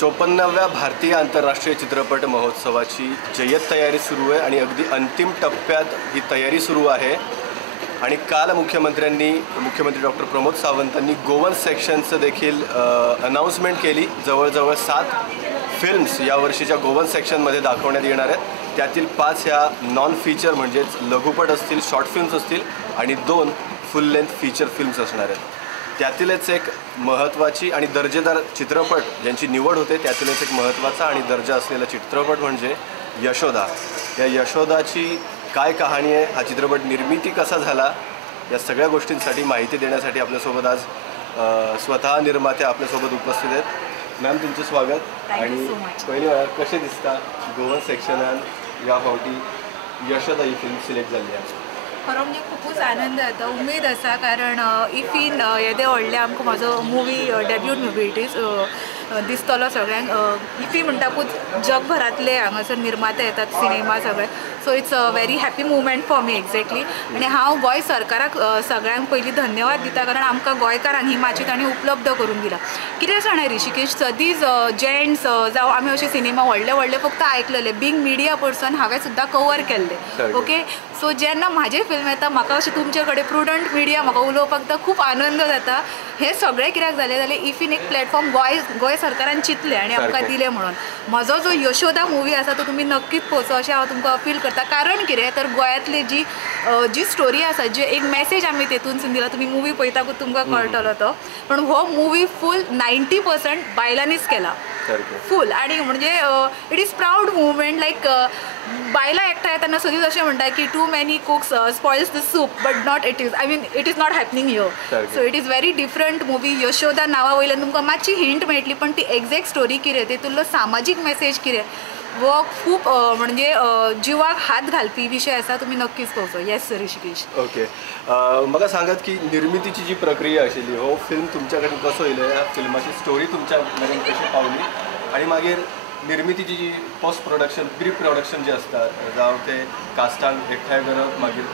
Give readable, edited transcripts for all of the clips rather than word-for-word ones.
54व्या भारतीय आंतरराष्ट्रीय चित्रपट महोत्सवाची जय्यत तयारी सुरू आहे आणि अगदी अंतिम टप्प्यात ही तयारी सुरू आहे। आणि काल मुख्यमंत्री डॉक्टर प्रमोद सावंतांनी गोवन सेक्शनचं देखील अनाउन्समेंट केली। जवळजवळ 7 फिल्म्स या वर्षीच्या गोवन सेक्शनमध्ये दाखवण्यात येणार आहेत। त्यातील 5 ह्या नॉन फीचर म्हणजेच लघुपट असतील, शॉर्ट फिल्म्स असतील आणि 2 फुल लेंथ फीचर फिल्म्स असणार आहेत। त्यातीलच एक महत्त्वाची आणि दर्जेदार चित्रपट ज्यांची निवड होते त्यातीलच एक महत्त्वाचा आणि दर्जा असलेला चित्रपट म्हणजे यशोदा। या यशोदाची काय कहाणी आहे, हा चित्रपट निर्मिती कसा झाला, या सगळ्या गोष्टींसाठी माहिती देण्यासाठी आपल्यासोबत आज स्वतः निर्माते आपल्यासोबत उपस्थित आहेत। मॅम, तुमचं स्वागत। आणि पहिली वेळा कसे दिसता गोवन सेक्शनान या फावटी यशोदा ही फिल्म सिलेक्ट झाली आहे? खरो म्हणजे खूपच आनंद जाता, उमेद आसा, कारण इफीन येदे व्हडले आमकां म्हाजो movie debut movie it is दिसतलो सगळ्यांक। इफी म्हणटाकूच जगभरातले हांगासर निर्माते येतात सिनेमा सगळे, so it's a very happy movement for me exactly. आणि हांव गोंय सरकाराक सगळ्यांक पयलीं धन्यवाद दिता, कारण आमकां गोंयकारांक ही माची तांणी उपलब्ध करून दिला। कितें जाणां ऋषिकेश, सदींच जेंट्स जावं आमी अशे सिनेमा व्हडले फक्त आयकलेले, बींग मिडिया पर्सन हांवें सुद्दां कवर केल्ले। ओके, सो जेन्ना म्हाजे फिल्म येता म्हाका अशें तुमचे कडेन प्रुडंट मिडिया म्हाका उलोवपाक खूप आनंद जाता। हे सगळें कित्याक जालें जाल्यार इफीन एक प्लॅटफॉर्म गोंय सरकारान चिंतलें आनी आमकां दिलें म्हणून। म्हजो जो यशोदा मुवी आसा तो तुमी नक्कीच पळोवचो अशें हांव तुमकां अपील करता। कारण कितें तर गोंयांतली जी स्टोरी आसा, जी एक मॅसेज आमी तेतून दिला, तुमी मुवी पळयताकूच तुमकां कळटलो तो। पण हो मुवी फूल 90% बायलांनीच केला, फूल। आणि म्हणजे it is proud movement, like बायलां एकठांय येताना सदींच अशें म्हणटा की too many cooks spoils the soup, but not it is not happening here. So it is very different movie. Yashoda नांवा वयल्यान तुमकां मातशी हिंट मेळटली, पण ती एक्झॅक्ट स्टोरी कितें, तेतूंतलो सामाजीक मॅसेज कितें वो खूप म्हणजे जिवाक हात घालपी विषय आसा, तुमी नक्कीच पळोवचो। Yes sir Rishikesh. ओके, म्हाका सांगात की निर्मितीची जी प्रक्रिया आशिल्ली, हो फिल्म तुमच्या कडेन कसो येयलो, ह्या फिल्माची स्टोरी तुमच्या कडेन कशी पावली, आणि मागीर निर्मितीची जी पोस्ट प्रोडक्शन प्री प्रोडक्शन जे असता, जावं ते कास्टांक एकठांय करप, मागीर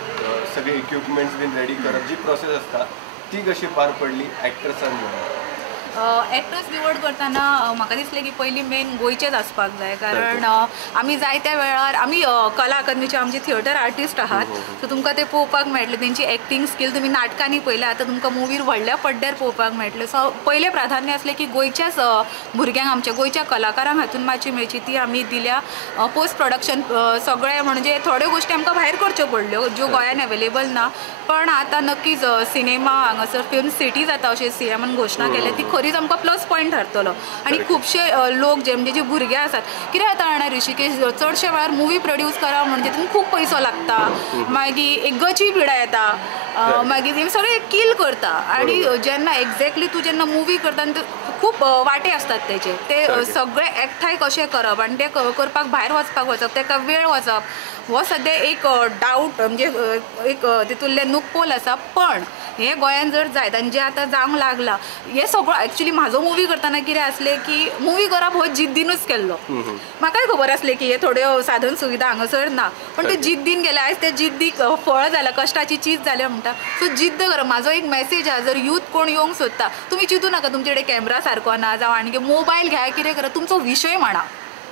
सगळे इक्विपमेंट्स बीन रेडी करप, जी प्रोसेस आसता ती कशी पार पडली एक्टर्सान म्हणून? एक्टर्स निवड करतना म्हाका दिसलें की पयलीं मेन गोंयचेच आसपाक जाय, कारण आमी जाय त्या वेळार आमी कला अकादमीचे आमचे थिएटर आर्टिस्ट आहात, सो तुमकां ते पळोवपाक मेळटलें। तेंची एक्टींग स्कील तुमी नाटकांनी पळयल्या, आतां तुमकां मुवीर व्हडल्या पड्ड्यार पळोवपाक मेळटलें। सो पयलें प्राधान्य आसलें की गोंयच्याच भुरग्यांक, आमच्या गोंयच्या कलाकारांक हातून मातशी मेळची, ती आमी दिल्या। पोस्ट प्रोडक्शन सगळें म्हणजे थोड्यो गोश्टी आमकां भायर करच्यो पडल्यो ज्यो गोंयान अवेलेबल ना, पण आतां नक्कीच सिनेमा हांगासर फिल्म सिटी जाता अशें सीएमान घोशणा केल्या, ती खरीच आमकां प्लस पॉयंट थारतलो। आणि खुबशे लोक जे भुरगे आसात, कितें जाता जाणा ऋषिकेश, चडशे वेळार मुवी प्रोड्यूस करप म्हणजे तितून खूब पयसो लागता, मागीर एक गची पिडा येता, मागीर सगळें किल करता। आणि जेन्ना एक्झॅक्टली तूं जेन्ना मुवी करता खूब वाटे असतात तेचे, ते सगळे एकठांय कशें करप आनी ते करपाक भायर वचप, तेका वेळ वचप, हो सद्या एक डावट म्हणजे एक तितूंतले नुकपोल आसा। पण हे गोंयान जर जायत आनी जें आतां जावंक लागलां, हे सगळो एक्चुअली म्हाजो मुवी करतना कितें आसलें की मुवी करप हो जिद्दीनूच केल्लो। म्हाकाय खबर आसलें की हे थोड्यो साधन सुविधा हांगासर ना, पण ते जिद्दीन गेले, आयज ते जिद्दीक फळ जालां, कश्टाची चीज जालें म्हणटा। सो जिद्द करप, म्हाजो एक मॅसेज आहा, जर यूथ कोण येवंक सोदता, तुमी चिंतू नाका तुमचे कडेन कॅमेरा सारको ना, जावं आनी मोबायल घ्या, कितें करा, तुमचो विशय म्हणा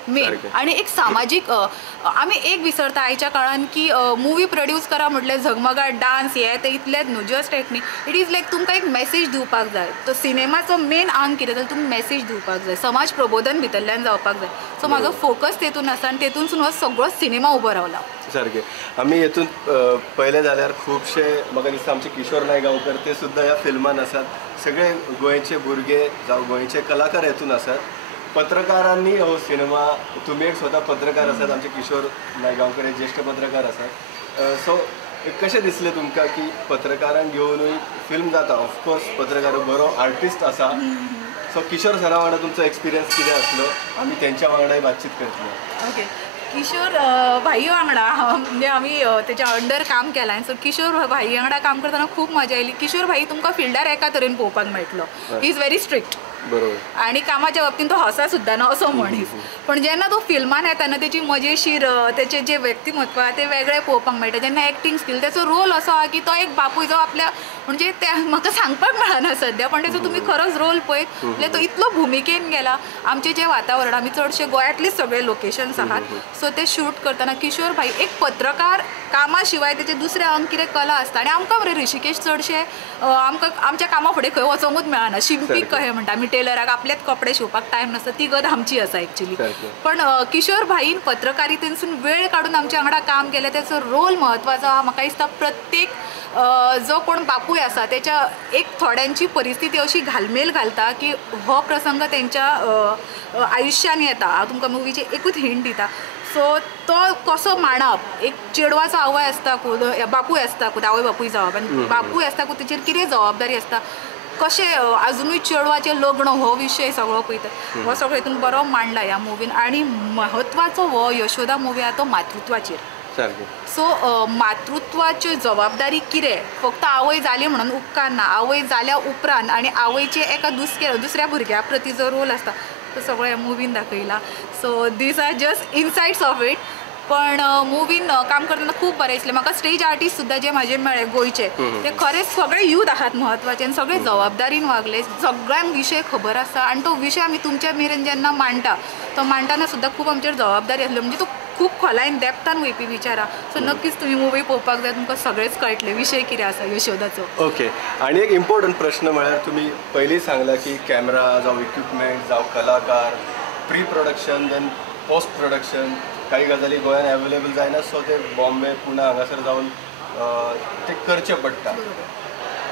मेन। आणि एक सामाजीक आमी एक विसरता आयच्या काळान की मुवी प्रोड्यूस करा म्हटल्यार झगमगाट डान्स हे ते इतलेच न्हू, just technique, it is like तुमकां एक मॅसेज दिवपाक जाय। तो सिनेमाचो मेन आंग कितें जाल्यार तुमी मॅसेज दिवपाक जाय, समाज प्रबोधन भितरल्यान जावपाक जाय। सो म्हाजो फोकस तेतून आसा आनी तेतूनसून हो सगळो सिनेमा उबो रावला। सारकें, आमी हेतून पळयलें जाल्यार खुबशे म्हाका दिसता आमचे किशोर नायगांवकर ते सुद्दां ह्या फिल्मान आसात, सगळे गोंयचे भुरगे जावं गोंयचे कलाकार हेतून आसात। पत्रकारांनी हो सिनेमा, तुम्ही एक स्वतः पत्रकार आसात, आमचे किशोर नायगांवकर ज्येष्ठ पत्रकार आसात, सो कशें दिसलें तुमकां की पत्रकारांक घेवनूय फिल्म जाता? ऑफकोर्स पत्रकार बरो आर्टिस्ट आसा, सो किशोर सरा वांगडा तुमचो एक्सपिरियन्स कितें आसलो, आमी तेंच्या वांगडाय बातचीत करतले। ओके, किशोर भाई वांगडा म्हणजे आमी तेच्या अंडर काम केलां, सो किशोर भाई वांगडा काम करतना खूब मजा येयली। किशोर भाई तुमकां फिल्डार एका तरेन पळोवपाक मेळटलो, ही इज व्हेरी स्ट्रिक्ट, बरोबर. आणि कामाच्या बाबतीत तो हसा सुद्धा ना असो मनीस. पण जेन्ना तो फिल्मान येता ना त्याची मजेशीर त्याचे जे व्यक्तिमत्व ते वेगळे पळोवपाक मेळटा. जेन्ना एक्टींग स्कील त्याचो रोल असो आहा की तो एक बापूय जो आपल्या म्हणजे ते म्हाका सांगपाक मेळना सद्या, पण त्याचो तुमी खरोच रोल पळयत म्हणजे तो इतलो भुमिकेन गेला. आमचे जे वातावरण आमी चडशे गोंयांतलीच सगळे लोकेशन्स आहात, सो ते शूट करतना किशोर भाई एक पत्रकार कामा शिवाय त्याचे दुसरे अंग कितें कला आसता. आनी आमकां बरें ऋषिकेश चडशे आमकां आमच्या कामा फुडें खंय वचोंकूच मेळना. शिंपीक कशें म्हणटा आमी टेलराक आपलेच कपडे शिवपाक टायम नासता ती गत आमची आसा एक्चुली. पण किशोर भाईन पत्रकारितेसून वेळ काडून आमच्या वांगडा काम केलें त्याचो रोल म्हत्वाचो आहा. म्हाका दिसता प्रत्येक जो कोण बापूय आसा त्याच्या एक थोड्यांची परिस्थिती अशी घालमेल घालता की हो प्रसंग त्यांच्या आयुश्यान येता. हांव तुमकां मुवीचे एकूच हिंट दिता. सो तो कसो मांडप, एक चेडवाचो आवय आसता बापूय आसता आवय बापूय जावप आनी बापूय आसता तेचेर कितें जबाबदारी आसता, कशें अजुनूय चेडवाचें लग्न हो विशय सगळो पळयता हो सगळो हितून बरो मांडला ह्या मुवीन. आनी म्हत्वाचो हो यशोदा मुवी आहा तो मातृत्वाचेर. सो मातृत्वाची जबाबदारी कितें, फक्त आवय जाली म्हणून उपकार ना. आवय जाल्या उपरांत आनी आवयचे एका दुसऱ्या भुरग्या प्रती जो रोल आसता तो सगळो ह्या मुवीन दाखयला. So these are just insights of it. पण मुवीन काम करतना खूब बरें दिसलें म्हाका. स्टेज आर्टिस्ट सुद्दां जे म्हाजे मेळ्ळे गोंयचे ते खरेंच सगळे यूथ आहात म्हत्वाचे आनी सगळे जबाबदारीन वागले. सगळ्यांक विशय खबर आसा आनी तो विशय आमी तुमच्या मेरेन जेन्ना मांडटा तो मांडटाना सुद्दां खूब आमचेर जबाबदारी आसली. म्हणजे तो खूब खोलायन डेप्थान वयपी विचारा. सो नक्कीच तुम्ही मुवी पळोवपाक जाय, तुमकां सगळेंच कळटलें विशय कितें आसा यशोदाचो. ओके. आणि एक इम्पॉर्टंट प्रश्न म्हळ्यार तुम्ही पयलीं सांगला की कॅमेरा जावं इक्विपमेंट जावं कलाकार, pre production then post production काही गजाली गोंयांत अवेलेबल जायना. सो ते बॉम्बे पुणे हांगासर जावन ते करचें पडटा.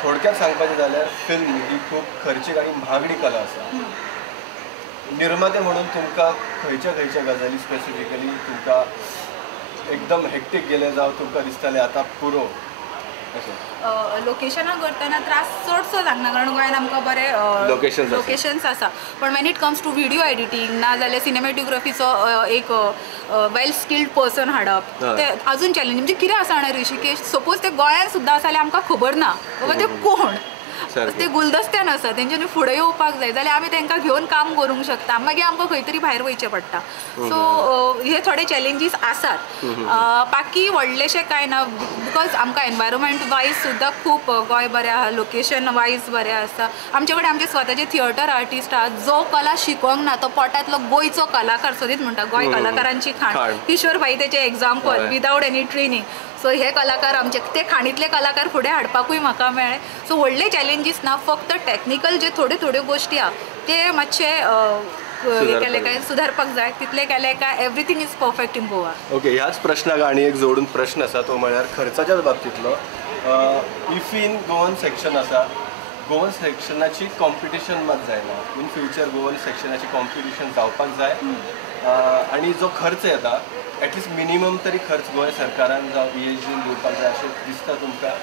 थोडक्यात सांगपाचें जाल्यार फिल्म ही खूब खर्चीक आनी महागडी कला आसा. निर्माते म्हणून तुमकां खंयच्या गजाली स्पेसिफिकली तुमकां एकदम हेक्टीक गेले जावं तुमकां दिसतालें आतां पुरो लोकेशनां करतना त्रास चडसो जावना कारण गोंयांत आमकां बरे लोकेशन्स आसा. पण when it comes to video editing ना जाल्यार सिनेमॅटोग्राफीचो एक वेल स्किल्ड पर्सन हाडप ते अजून चॅलेंज. म्हणजे कितें आसा जाणा ऋषिकेश, सपोज ते गोंयांत सुद्दां आसा जाल्यार आमकां खबर ना बाबा ते कोण, ते गुलदस्त्यान आसा तेंच्यांनी फुडें येवपाक जाय जाल्यार आमी तांकां घेवन काम करूंक शकता. मागीर आमकां खंय तरी भायर वयचें पडटा. सो हे थोडे चॅलेंजीस आसात. बाकी व्हडलेशें कांय ना बिकॉज आमकां एनवायरमेंट वायज सुद्दां खूब गोंय बरें आहा, लोकेशन वायज बरें आसा. आमचे कडेन आमचे स्वताचे थिएटर आर्टिस्ट आहात. जो कला शिकोंक ना तो पोटांतलो गोंयचो कलाकार सदींच म्हणटा गोंय कलाकारांची खाण. किशोर भाई तेचे example without any training. So हे कलाकार आमचे ते खाणीतले कलाकार फुडें हाडपाकूय म्हाका मेळ्ळे. सो व्हडले चॅलेंजीस ना, फक्त टॅक्निकल जे थोड्यो गोश्टी आहा ते मातशे हे केले काय सुधारपाक जाय. तितले केले काय everything is perfect in Goa. Okay. ह्याच प्रश्नाक आनी एक जोडून प्रश्न आसा तो म्हळ्यार खर्चाच्याच बाबतींतलो. इफीन गोवन सेक्शन आसा, गोवन सेक्शनाची कॉम्पिटिशन मात जायना. इन फ्युचर गोवन सेक्शनाची कॉम्पिटिशन जावपाक जाय. आनी जो खर्च येता एटलिस्ट मिनिमम तरी खर्च गोंय सरकारान जावं VHDन दिवपाक जाय अशें दिसता तुमकां.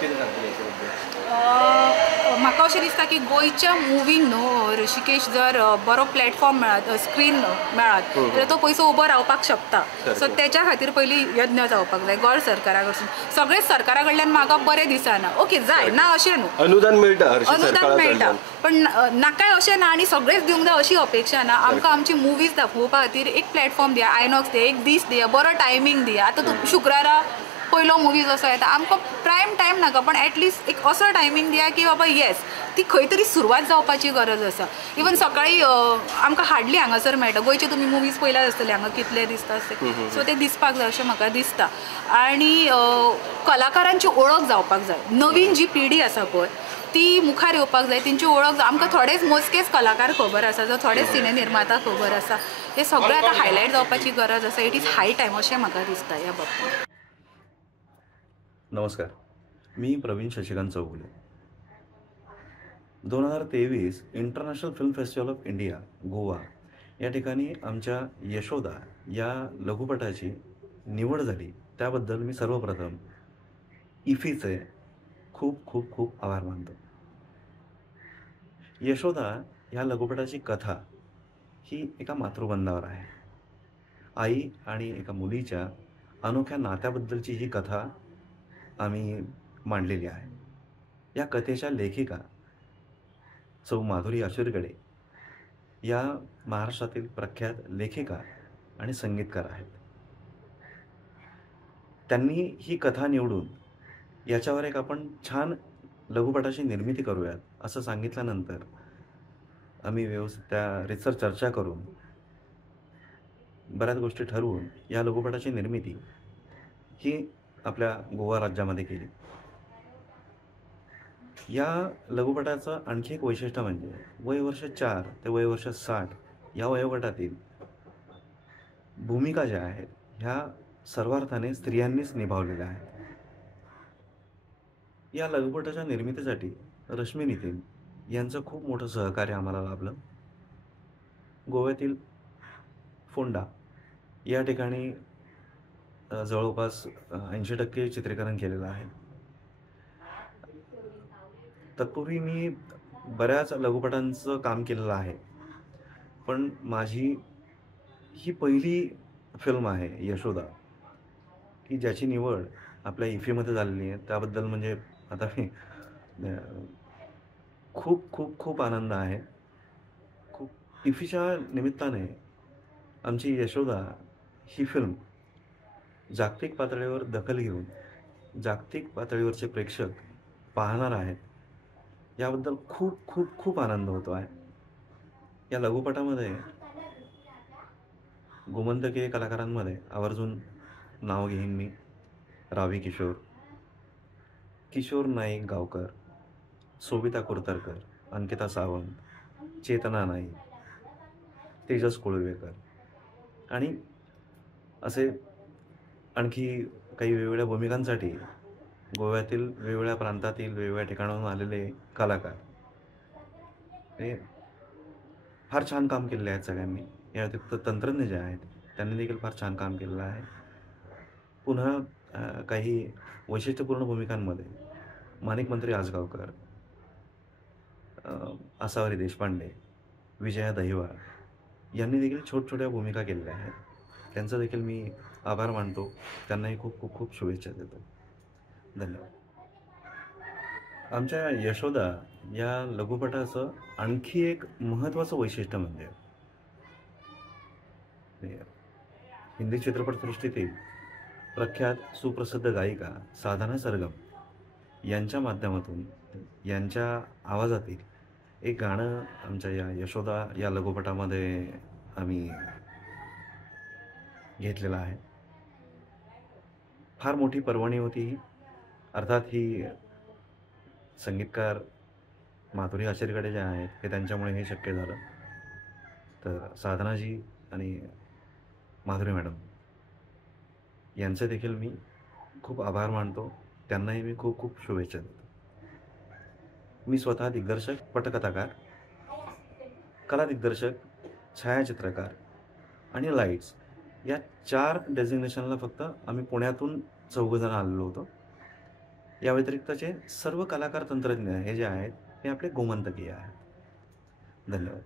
कितें सांगतले हेचे बद्दल? म्हाका अशें दिसता की गोंयच्या मुवीक न्हू ऋषिकेश जर बरो प्लॅटफॉर्म मेळत, स्क्रीन मेळत जाल्यार तो पयसो उबो रावपाक शकता. सो तेच्या खातीर पयलीं यत्न जावपाक जाय गोंय सरकारा कडसून. सगळेच सरकारा कडल्यान म्हाका बरें दिसना. ओके जाय ना अशें न्हू, अनुदान मेळटा, अनुदान मेळटा पण नाकाय अशें ना आनी सगळेच दिवंक जाय अशी अपेक्षा ना. आमकां आमची मुवीज दाखोवपा खातीर एक प्लॅटफॉर्म दिया, आयनॉक्स दिया, एक दीस दिया, बरो टायमींग दिया. आतां तूं शुक्रारा पयलो मुवीज असो येता, आमकां प्रायम टायम नाका पण एटलिस्ट एक असो टायमींग दिया की बाबा येस ती खंय तरी सुरवात जावपाची गरज आसा. इवन सकाळीं आमकां हार्डली हांगासर मेळटा. गोंयचे तुमी मुवीज पयल्यात आसतले हांगा कितले दिसता अशें. सो ते दिसपाक जाय अशें म्हाका दिसता. आनी कलाकारांची ओळख जावपाक जाय. नवीन जी पिढी आसा पळय ती मुखार येवपाक जाय, तेंची ओळख. आमकां थोडेच मोजकेच कलाकार खबर आसा, जो थोडेच सिने निर्माता खबर आसा. ते सगळे आतां हायलायट जावपाची गरज आसा. इट इज हाय टायम अशें म्हाका दिसता ह्या बाबतींत. नमस्कार, मी Praveen Shashikant Chougule. 2023 international film festival of India Goa या ठिकाणी आमच्या यशोदा या लघुपटाची निवड झाली. त्याबद्दल मी सर्वप्रथम इफीचे खूप खूप खूप आभार मानतो. यशोदा या लघुपटाची कथा ही एका मातृबंधावर आहे. आई आणि एका मुलीच्या अनोख्या नात्याबद्दलची ही कथा आम्ही मांडलेली आहे. या कथेच्या लेखिका सौ माधुरी आशिरगडे या महाराष्ट्रातील प्रख्यात लेखिका आणि संगीतकार आहेत. त्यांनी ही कथा निवडून याच्यावर एक आपण छान लघुपटाची निर्मिती करूयात असं सांगितल्यानंतर आम्ही व्यवस्थित त्या रीतसर चर्चा करून बऱ्याच गोष्टी ठरवून या लघुपटाची निर्मिती ही आपल्या गोवा राज्यामध्ये केली. या लघुपटाचं आणखी एक वैशिष्ट्य म्हणजे वयवर्ष 4 ते वयवर्ष 60 या वयोगटातील भूमिका ज्या आहेत ह्या सर्वार्थाने स्त्रियांनीच निभावलेल्या आहेत. या लघुपटाच्या निर्मितीसाठी रश्मी नितीन यांचं खूप मोठं सहकार्य आम्हाला लाभलं. गोव्यातील फोंडा या ठिकाणी जवळपास 80% चित्रीकरण केलेलं आहे. तत्पूर्वी मी बऱ्याच लघुपटांचं काम केलेलं आहे, पण माझी ही पहिली फिल्म आहे यशोदा, की ज्याची निवड आपल्या इफीमध्ये झालेली आहे. त्याबद्दल म्हणजे आता मी खूप खूप खूप आनंद आहे. खूप इफीच्या निमित्ताने आमची यशोदा ही फिल्म जागतिक पातळीवर दखल घेऊन जागतिक पातळीवरचे प्रेक्षक पाहणार आहेत, याबद्दल खूप खूप खूप आनंद होतो आहे. या लघुपटामध्ये गोमंतकीय कलाकारांमध्ये आवर्जून नाव घेईन मी. रावी किशोर, किशोर नाईक गावकर, सोबिता कुरतरकर, अंकिता सावंत, चेतना नाईक, तेजस कोळवेकर आणि असे आणखी काही वेगवेगळ्या भूमिकांसाठी गोव्यातील वेगवेगळ्या प्रांतातील वेगवेगळ्या ठिकाणाहून आलेले कलाकार हे फार छान काम केलेले आहेत सगळ्यांनी. या व्यतिरिक्त तंत्रज्ञ जे आहेत त्यांनी देखील फार छान काम केलेलं आहे. पुन्हा काही वैशिष्ट्यपूर्ण भूमिकांमध्ये माणिक मंत्री आजगावकर, आसावरी देशपांडे, विजया दहिवाळ यांनी देखील छोट्या भूमिका केलेल्या आहेत. त्यांचा देखील मी आभार मानतो. त्यांनाही खूप खूप खूप शुभेच्छा देतो. धन्यवाद. आमच्या यशोदा या लघुपटाचं आणखी एक महत्त्वाचं वैशिष्ट्य म्हणजे हिंदी चित्रपटसृष्टीतील प्रख्यात सुप्रसिद्ध गायिका साधना सरगम यांच्या माध्यमातून यांच्या आवाजातील एक गाणं आमच्या या यशोदा या लघुपटामध्ये आम्ही घेतलेलं आहे. फार मोठी पर्वणी होती ही. अर्थात ही संगीतकार माधुरी आचार्यकडे जे आहेत हे त्यांच्यामुळे हे शक्य झालं. तर साधनाजी आणि माधुरी मॅडम यांचे देखील मी खूप आभार मानतो. त्यांनाही मी खूप खूप शुभेच्छा देतो. मी स्वतः दिग्दर्शक, पटकथाकार, कला दिग्दर्शक, छायाचित्रकार आणि लाईट्स या 4 डेझिग्नेशनला फक्त आम्ही पुण्यातून 4 जण आलेलो होतो. या व्यतिरिक्तचे सर्व कलाकार, तंत्रज्ञ हे जे आहेत हे आपले गोमंतकीय आहेत. धन्यवाद.